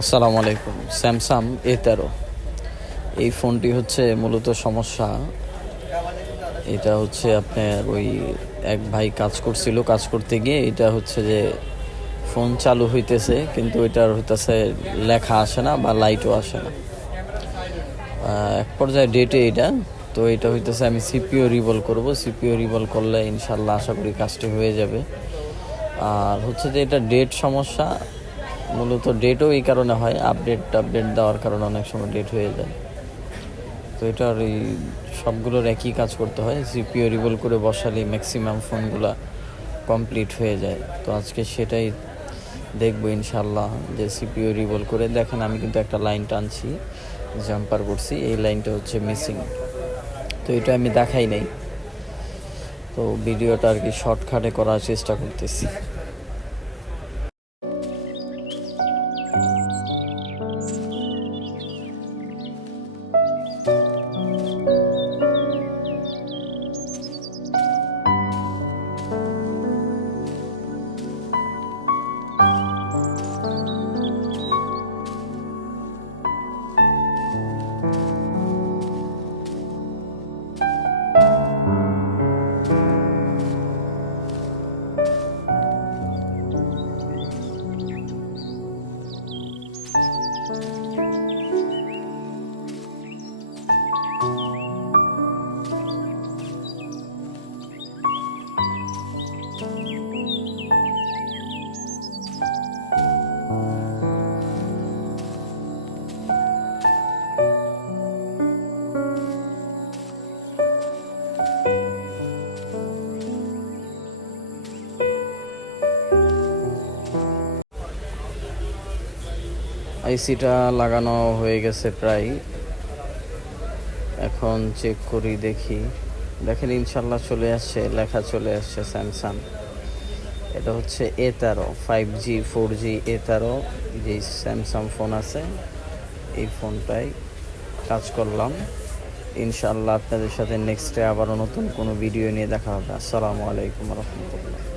আসসালামু আলাইকুম। Samsung A13 এই ফোনটি হচ্ছে মূলত সমস্যা। এটা হচ্ছে আপনার ওই এক ভাই কাজ করছিল, কাজ করতে গিয়ে এটা হচ্ছে যে ফোন চালু হইতেছে কিন্তু এটার হইতেছে লেখা আসে না বা লাইটও আসে না। এক পর্যায়ে ডেটে এটা তো এটা হইতেছে আমি সিপিও রিভলভ করব। সিপিও রিভলভ করলে ইনশাল্লাহ আশা করি কাজটি হয়ে যাবে। আর হচ্ছে যে এটা ডেট সমস্যা, মূলত ডেটও এই কারণে হয়, আপডেট দেওয়ার কারণে অনেক সময় ডেট হয়ে যায়। তো এটার এই সবগুলোর একই কাজ করতে হয়, সিপিও রিভলভ করে বসালে ম্যাক্সিমাম ফোনগুলো কমপ্লিট হয়ে যায়। তো আজকে সেটাই দেখবো ইনশাল্লাহ, যে সিপিও রিভলভ করে দেখেন আমি কিন্তু একটা লাইন টানছি, জাম্পার করছি, এই লাইনটা হচ্ছে মিসিং। তো এটা আমি দেখাই নাই, তো ভিডিওটা আর কি শর্টকাটে করার চেষ্টা করতেছি। আইসিটা লাগানো হয়ে গেছে প্রায়, এখন চেক করি দেখি। দেখেন ইনশাল্লাহ চলে আসছে, লেখা চলে আসছে স্যামসাং। এটা হচ্ছে A13 5G 4G A13 যে স্যামসাং ফোন আছে, এই ফোনটাই কাজ করলাম। ইনশাল্লাহ আপনাদের সাথে নেক্সটে আবারও নতুন কোনো ভিডিও নিয়ে দেখা হবে। আসসালামু আলাইকুম রহমতুল্লাহ।